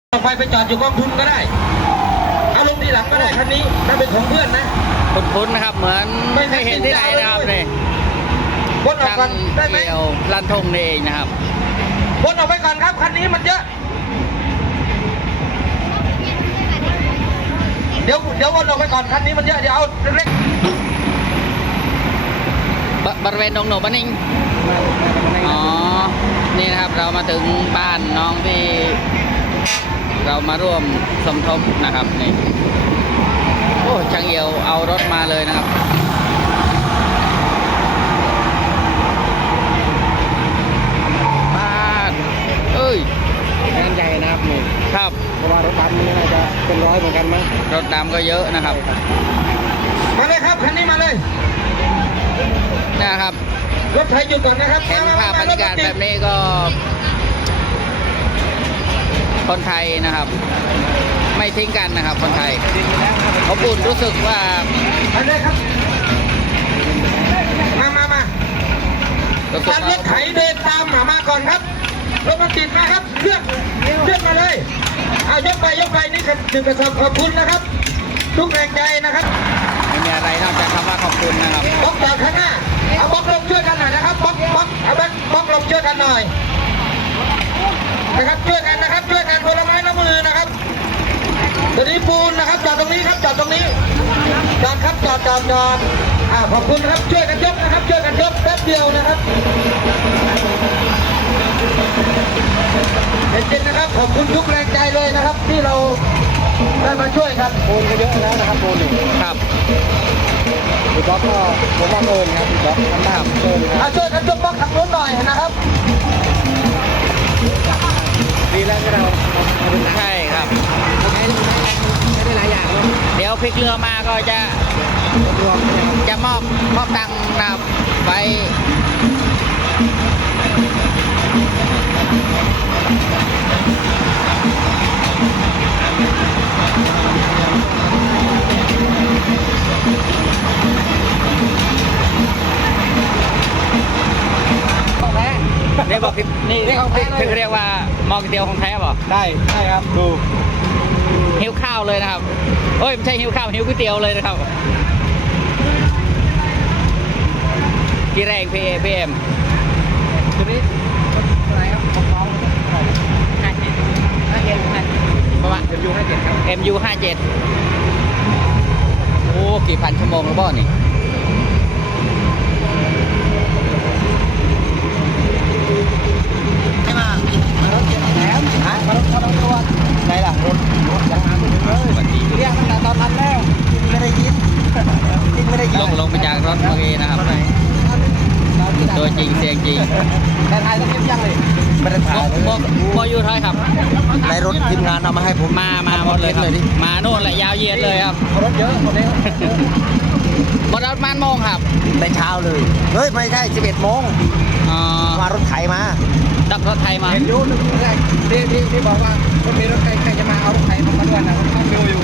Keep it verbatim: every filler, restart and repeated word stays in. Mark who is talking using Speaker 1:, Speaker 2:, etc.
Speaker 1: เอาไฟไปจอดอยู่กองทุนก็ได้เอาลงทีหลังก็ได้คันนี้ถ้าเป็นของเพื่อนนะ
Speaker 2: คุ้นๆนะครับเหมือนไม่เคยเห็นที่ไหนนะครับนี่
Speaker 1: วนออกก่อนได้ไหม
Speaker 2: เดียวลันทงนี่เองนะครับ
Speaker 1: วนออกไปก่อนครับคันนี้มันเยอะเดี๋ยวเดี๋ยววนออกไปก่อนคันนี้มันเยอะเดี๋ยวเอาเล็ก
Speaker 2: บริเวณดงหนูบ้านนิงอ๋อนี่นะครับเรามาถึงบ้านน้องที่เรามาร่วมสมทบนะครับนี่โอ้ช่างเอียวเอารถมาเลยนะครับบ้านเอ้ย
Speaker 3: งานใหญ่นะครับนี่
Speaker 2: ครับ
Speaker 3: เพราะว่ารถบัสนี้น่าจะเป็นร้อยเหมือนกันมั้ง
Speaker 2: รถดำก็เยอะนะครับ
Speaker 1: มาเลยครับคันนี้มาเลย
Speaker 2: นะครับ
Speaker 1: รถไถหยุดก่อนนะครับ
Speaker 2: เห็นภาพบรรยากาศแบบนี้ก็คนไทยนะครับไม่ทิ้งกันนะครับคนไทยเขาบุญรู้สึกว่า
Speaker 1: อะไรครับมามามาตามรถไถเดินตามมามาก่อนครับรถมันติดมาครับเลือกเลือกมาเลยเอายกไปยกไปนี่คือถึงกระสอบขอบคุณนะครับทุกแรงใจนะครับ
Speaker 2: ไม่มีอะไรนอกจากคำว่าขอบคุณนะครับ
Speaker 1: บล็อกจากข้างหน้าเอาบล็อกลงช่วยกันหน่อยนะครับบล็อกบล็อกเอาบล็อกลงช่วยกันหน่อยนะครับช่วยกันนะครับช่วยกันคนละไม้ละมือนะครับตอนนี้ปูนนะครับจอดตรงนี้ครับจอดตรงนี้จอดครับจอดจอดจอดอ่าขอบคุณครับช่วยกันยกนะครับช่วยกันยกแป๊บเดียวนะครับเห็นๆนะครับขอบคุณทุกแรงใจเลยนะครับที่เราได้มาช่วยกัน
Speaker 3: ปูนก็เยอะแล้วนะครับปูนนี่
Speaker 2: ครับ
Speaker 3: พี่บ๊อบก็ผมว่าเกินครับพี่บ๊อบทำได้เกินครับ
Speaker 1: ช่วยกันยกบล็อกทางโน้นหน่อยนะครับ
Speaker 3: ดีแล้วที่เรา
Speaker 2: ใช่ครับ
Speaker 3: ใช้ใช้ได้หลายอย่างเลย
Speaker 2: เดี๋ยวพลิกเรือมาก็จะ
Speaker 3: รวม
Speaker 2: จะมอบมอบตังค์นะครับไปนี่บอกนี่นี่เขาเรียกว่ามองเดียวของแท้ป่ะ
Speaker 3: ได้ใช่ครับดู
Speaker 2: หิวข้าวเลยนะครับเฮ้ยไม่ใช่หิวข้าวหิวก๋วยเตี๋ยวเลยนะครับกี่แรงพีเอพีเอ็ม
Speaker 3: ตัวนี้อะไรครับของน้องห้าเจ็ดห้าเจ็ด
Speaker 2: ประมาณ
Speaker 3: เอ็มยูห้าเจ็ดครับ
Speaker 2: เอ็มยูห้าเจ็ดโอ้กี่พันชั่วโมงแล้วบ่นี่
Speaker 3: มารถเขาต้องตัวไหนล่ะรถรถยังหาไม่ถึงเลยเรียกตั้งแต่ตอนนั้นแล้วไม่ได้ยินจริงไม่ได้ยิน
Speaker 2: ลงลงไปจากรถเมื่อกี้นะครับตัวจริงเสียงจริง
Speaker 3: แต่ถ่ายต้องเก็บยังเลยไม่ได้ถ่าย
Speaker 2: โมโมยูท้อยครับ
Speaker 3: ในรถทีมงานเอามาให้ผม
Speaker 2: มามาหมดเลยครับมาโน่นแหละยาวเยียดเลยครับ
Speaker 3: รถเยอะคนนี้
Speaker 2: หมดรถมันโมงครับ
Speaker 3: แต่เช้าเลยเฮ้ยไม่ใช่สิบเอ็ดโมงมารถไถมา
Speaker 2: ดักรถไทยมา
Speaker 3: เห็นอยู่นึกได้ที่ที่ที่บอกว่าคนมีรถใครใครจะมาเอารถไถมามาด้วยนะต้องดูอยู่